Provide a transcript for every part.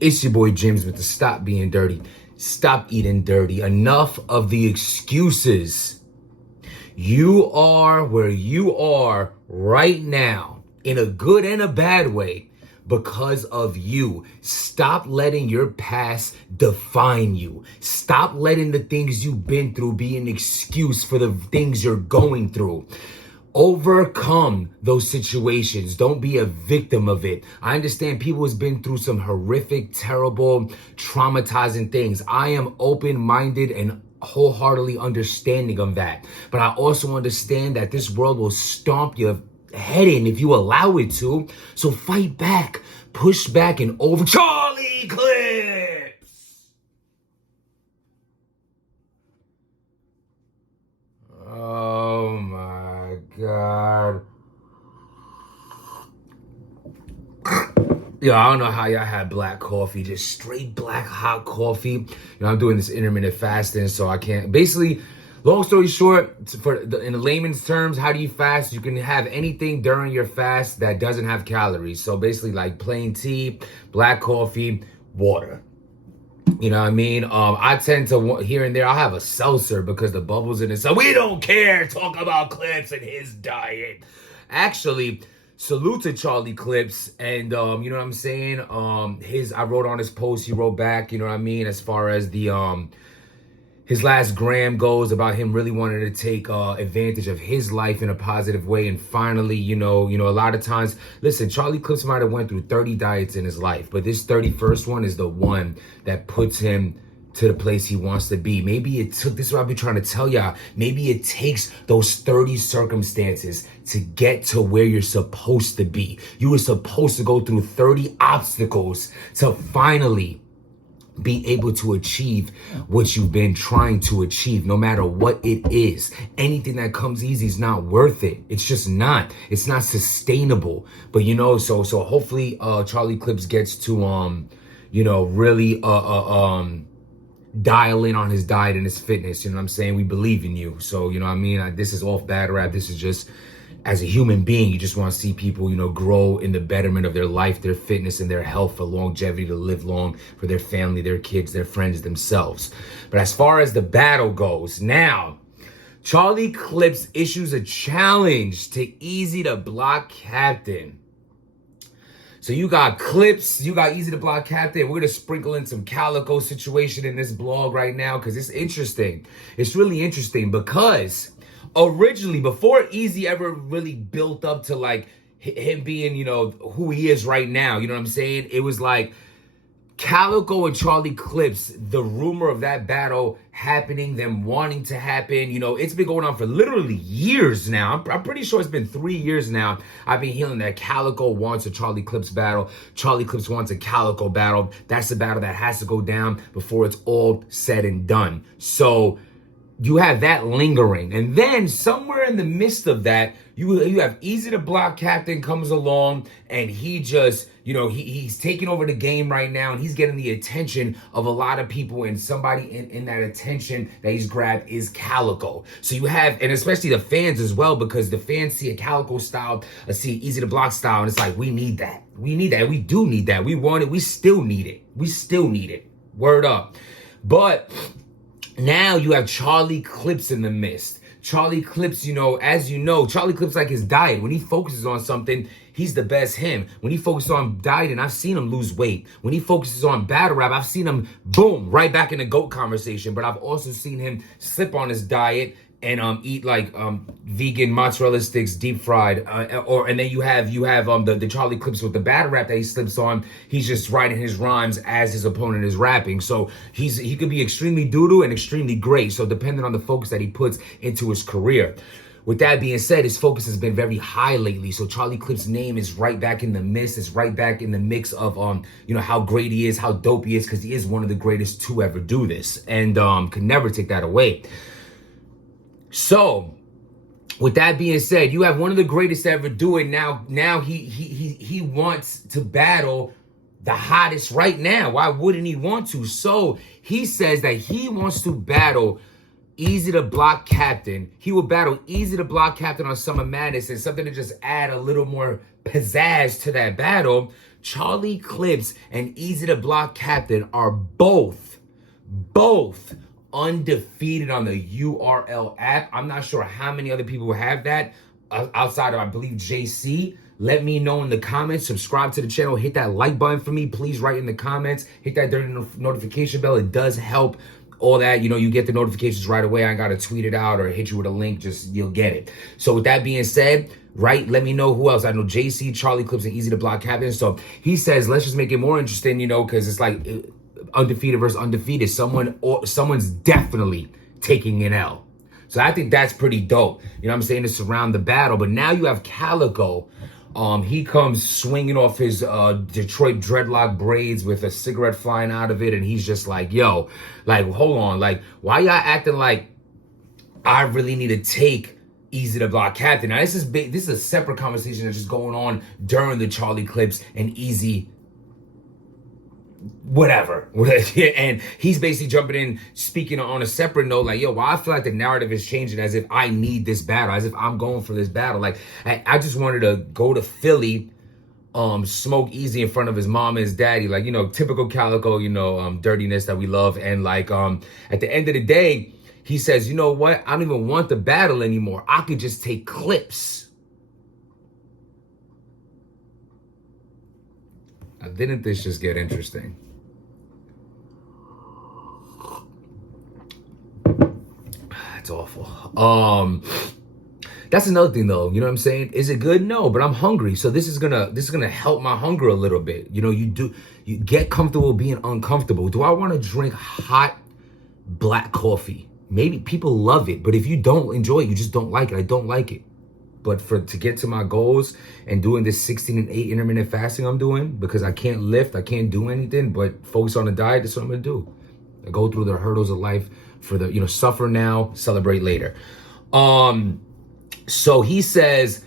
It's your boy James with the Stop Being Dirty, Stop Eating Dirty. Enough of the excuses. You are where you are right now, in a good and a bad way, because of you. Stop letting your past define you. Stop letting the things you've been through be an excuse for the things you're going through. Overcome those situations. Don't be a victim of it. I understand people has been through some horrific, terrible, traumatizing things. I am open-minded and wholeheartedly understanding of that. But I also understand that this world will stomp your head in if you allow it to. So fight back, push back, and over. Charlie Clips! Oh my God. Yo, I don't know how y'all had black coffee, just straight black hot coffee. You know, I'm doing this intermittent fasting, so I can't. Basically, long story short, in the layman's terms, how do you fast? You can have anything during your fast that doesn't have calories. So basically, like plain tea, black coffee, water. You know what I mean? I tend to, here and there, I'll have a seltzer because the bubbles in it. So we don't care. Talk about Clips and his diet. Actually, salute to Charlie Clips. And, you know what I'm saying? I wrote on his post, he wrote back, you know what I mean? As far as his last gram goes, about him really wanting to take advantage of his life in a positive way. And finally, you know, a lot of times, listen, Charlie Clips might have went through 30 diets in his life, but this 31st one is the one that puts him to the place he wants to be. Maybe this is what I've been trying to tell y'all. Maybe it takes those 30 circumstances to get to where you're supposed to be. You were supposed to go through 30 obstacles to finally be able to achieve what you've been trying to achieve, no matter what it is. Anything that comes easy is not worth it. It's just not. It's not sustainable. But you know, so hopefully Charlie Clips gets to you know, really dial in on his diet and his fitness. You know what I'm saying? We believe in you. So, you know what I mean? This is off bad rap. This is just, as a human being, you just want to see people, you know, grow in the betterment of their life, their fitness, and their health, for longevity, to live long, for their family, their kids, their friends, themselves. But as far as the battle goes, now, Charlie Clips issues a challenge to Easy the Block Captain. So you got Clips, you got Easy the Block Captain. We're going to sprinkle in some calico situation in this blog right now because it's interesting. It's really interesting because originally, before Eazy ever really built up to like him being, you know, who he is right now, you know what I'm saying? It was like Calico and Charlie Clips, the rumor of that battle happening, them wanting to happen, you know, it's been going on for literally years now. I'm pretty sure it's been 3 years now. I've been hearing that Calico wants a Charlie Clips battle. Charlie Clips wants a Calico battle. That's the battle that has to go down before it's all said and done. So you have that lingering. And then somewhere in the midst of that, you have Easy the Block Captain comes along, and he just, you know, he's taking over the game right now, and he's getting the attention of a lot of people, and somebody in that attention that he's grabbed is Calico. So you have, and especially the fans as well, because the fans see a Calico style, see Easy the Block style, and it's like, we need that. We need that. We do need that. We want it. We still need it. We still need it. Word up. But now you have Charlie Clips in the midst. Charlie Clips, you know, as you know, Charlie Clips like his diet. When he focuses on something, he's the best him. When he focuses on dieting, I've seen him lose weight. When he focuses on battle rap, I've seen him, boom, right back in the GOAT conversation. But I've also seen him slip on his diet and eat like vegan mozzarella sticks, deep fried, and then you have the Charlie Clips with the battle rap that he slips on. He's just writing his rhymes as his opponent is rapping. So he could be extremely doo-doo and extremely great. So depending on the focus that he puts into his career. With that being said, his focus has been very high lately. So Charlie Clips' name is right back in the mix. It's right back in the mix of, you know, how great he is, how dope he is, because he is one of the greatest to ever do this, and can never take that away. So, with that being said, you have one of the greatest to ever do it. Now he wants to battle the hottest right now. Why wouldn't he want to? So he says that he wants to battle Easy the Block Captain. He will battle Easy the Block Captain on Summer Madness, and something to just add a little more pizzazz to that battle. Charlie Clips and Easy to Block Captain are both undefeated on the URL app. I'm not sure how many other people have that outside of, I believe, JC. Let me know in the comments. Subscribe to the channel. Hit that like button for me. Please write in the comments. Hit that dirty notification bell. It does help. All that, you get the notifications right away. I got to tweet it out or hit you with a link. Just, you'll get it. So with that being said, right, let me know who else. I know JC, Charlie Clips, and Easy to Block Captain. So he says, let's just make it more interesting, because it's like undefeated versus undefeated. Someone's definitely taking an L. So I think that's pretty dope. You know what I'm saying? To surround the battle. But now you have Calico. He comes swinging off his Detroit dreadlock braids with a cigarette flying out of it, and he's just like, yo, like, hold on, like, why y'all acting like I really need to take Easy to Block Captain? Now, this is a separate conversation that's just going on during the Charlie Clips and Easy whatever. And he's basically jumping in, speaking on a separate note, like, yo, why I feel like the narrative is changing as if I need this battle, as if I'm going for this battle. Like, I just wanted to go to Philly, smoke Easy in front of his mom and his daddy, like, typical Calico, dirtiness that we love. And like, at the end of the day, he says, you know what? I don't even want the battle anymore. I could just take clips. Now, didn't this just get interesting? It's awful. That's another thing, though. You know what I'm saying? Is it good? No, but I'm hungry, so this is gonna help my hunger a little bit. You get comfortable being uncomfortable. Do I want to drink hot black coffee? Maybe people love it, but if you don't enjoy it, you just don't like it. I don't like it. But to get to my goals and doing this 16 and 8 intermittent fasting I'm doing, because I can't lift, I can't do anything but focus on the diet, that's what I'm gonna do. I go through the hurdles of life for the, suffer now, celebrate later. So he says,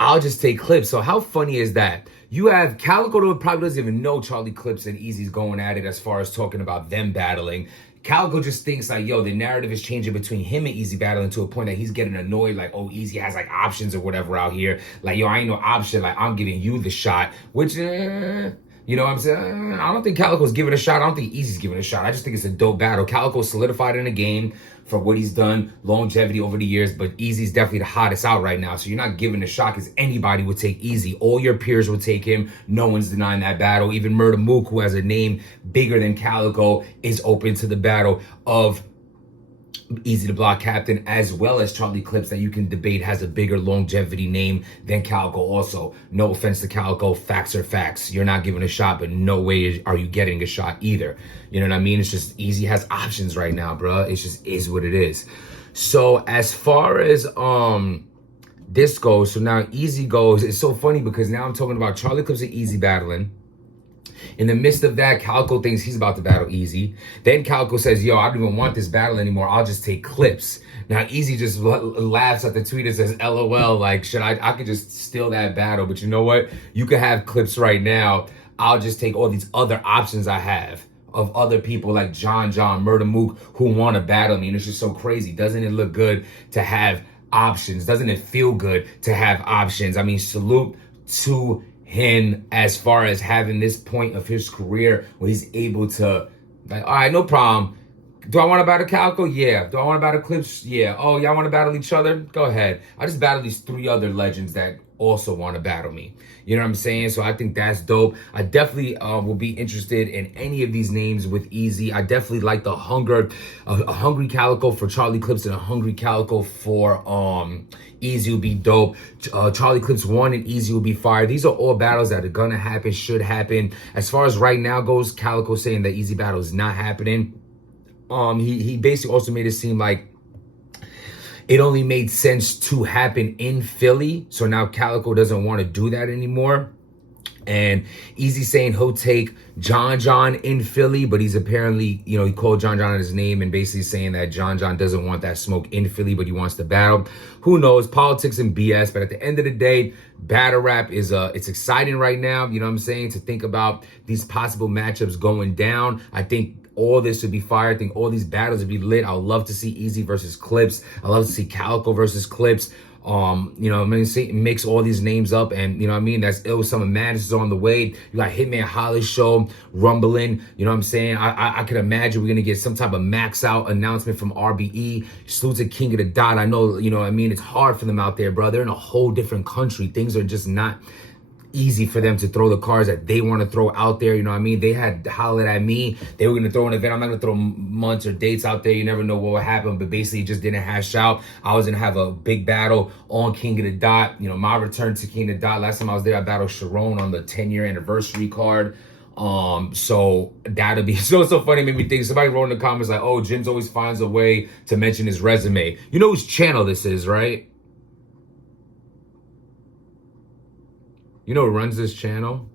I'll just take clips. So how funny is that? You have Calico, who probably doesn't even know Charlie Clips and Easy's going at it as far as talking about them battling. Calico just thinks like, yo, the narrative is changing between him and Easy battling to a point that he's getting annoyed, like, oh, Easy has like options or whatever out here. Like, yo, I ain't no option. Like, I'm giving you the shot, which, you know what I'm saying? I don't think Calico's giving a shot. I don't think Easy's giving a shot. I just think it's a dope battle. Calico's solidified in the game for what he's done, longevity over the years, but Easy's definitely the hottest out right now. So you're not giving a shot because anybody would take Easy. All your peers would take him. No one's denying that battle. Even Murder Mook, who has a name bigger than Calico, is open to the battle of Easy to Block Captain, as well as Charlie Clips, that you can debate has a bigger longevity name than Calico also. No offense to Calico, facts are facts. You're not giving a shot, but no way are you getting a shot either. You know what I mean? It's just Easy has options right now, bro. It just is what it is. So as far as this goes, so now Easy goes, it's so funny because now I'm talking about Charlie Clips and Easy battling. In the midst of that, Calico thinks he's about to battle Easy. Then Calico says, yo, I don't even want this battle anymore. I'll just take clips. Now, Easy just laughs at the tweet and says, LOL, like, I could just steal that battle. But you know what? You could have clips right now. I'll just take all these other options I have of other people like John, Murder Mook, who want to battle me. And it's just so crazy. Doesn't it look good to have options? Doesn't it feel good to have options? I mean, salute to him as far as having this point of his career where he's able to, like, all right, no problem. Do I want to battle Calico? Yeah. Do I want to battle Clips? Yeah. Oh, y'all want to battle each other? Go ahead. I just battle these 3 other legends that also want to battle me. You know what I'm saying? So I think that's dope. I definitely will be interested in any of these names with Easy. I definitely like the hunger, a hungry Calico for Charlie Clips and a hungry Calico for Easy will be dope. Charlie Clips 1 and Easy will be fire. These are all battles that are gonna happen, should happen. As far as right now goes, Calico saying that Easy battle is not happening. He basically also made it seem like it only made sense to happen in Philly. So now Calico doesn't want to do that anymore. And Easy saying he'll take John in Philly, but he's apparently, he called John his name and basically saying that John doesn't want that smoke in Philly, but he wants to battle. Who knows? Politics and BS. But at the end of the day, battle rap is it's exciting right now. You know what I'm saying? To think about these possible matchups going down. I think all this would be fire. I think all these battles would be lit. I would love to see Easy versus Clips. I love to see Calico versus Clips. You know what I mean? Say, mix all these names up, and you know what I mean? That's ill. Summer Madness is on the way. You got Hitman Hollis show rumbling. You know what I'm saying? I could imagine we're gonna get some type of max out announcement from RBE. Salute to King of the Dot. I know, you know what I mean? It's hard for them out there, bro. They're in a whole different country. Things are just not easy for them to throw the cards that they want to throw out there. You know what I mean? They had hollered at me. They were going to throw an event. I'm not going to throw months or dates out there. You never know what will happen, but basically it just didn't hash out. I was going to have a big battle on King of the Dot. You know, my return to King of the Dot. Last time I was there, I battled Sharon on the 10-year anniversary card. So that'll be so funny. Made me think. Somebody wrote in the comments like, oh, Jim's always finds a way to mention his resume. You know whose channel this is, right? You know who runs this channel?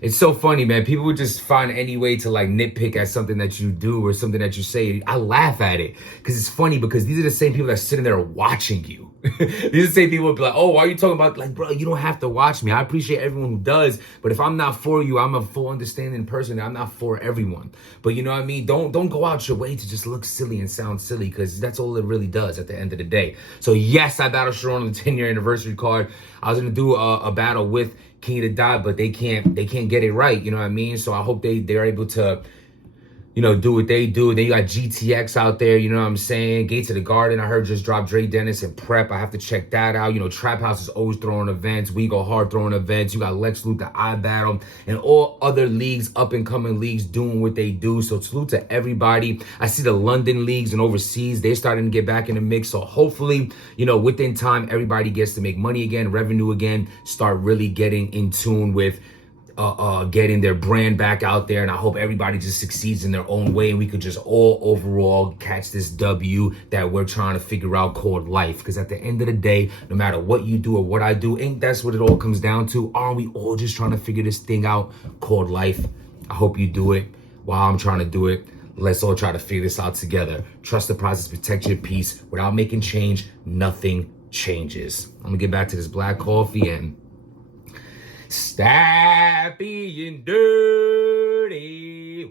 It's so funny, man. People would just find any way to like nitpick at something that you do or something that you say. I laugh at it because it's funny because these are the same people that are sitting there watching you. These are the same people who be like, oh, why are you talking about, like, bro, you don't have to watch me. I appreciate everyone who does. But if I'm not for you, I'm a full understanding person. I'm not for everyone. But you know what I mean? Don't go out your way to just look silly and sound silly because that's all it really does at the end of the day. So yes, I battled Sharon on the 10-year anniversary card. I was going to do a battle with King of the Dot, but they can't get it right. You know what I mean? So I hope they're able to, you know, do what they do. Then you got GTX out there, you know what I'm saying? Gates of the Garden, I heard just dropped Dre Dennis and Prep. I have to check that out. You know, Trap House is always throwing events. We Go Hard throwing events. You got Lex Luke, the iBattle, and all other leagues, up-and-coming leagues doing what they do. So salute to everybody. I see the London leagues and overseas, they're starting to get back in the mix. So hopefully, you know, within time, everybody gets to make money again, revenue again, start really getting in tune with getting their brand back out there. And I hope everybody just succeeds in their own way and we could just all overall catch this W that we're trying to figure out called life. Because at the end of the day, no matter what you do or what I do, ain't that's what it all comes down to? Aren't we all just trying to figure this thing out called life? I hope you do it while I'm trying to do it. Let's all try to figure this out together. Trust the process, protect your peace. Without making change, nothing changes. I'm gonna get back to this black coffee and stop being dirty.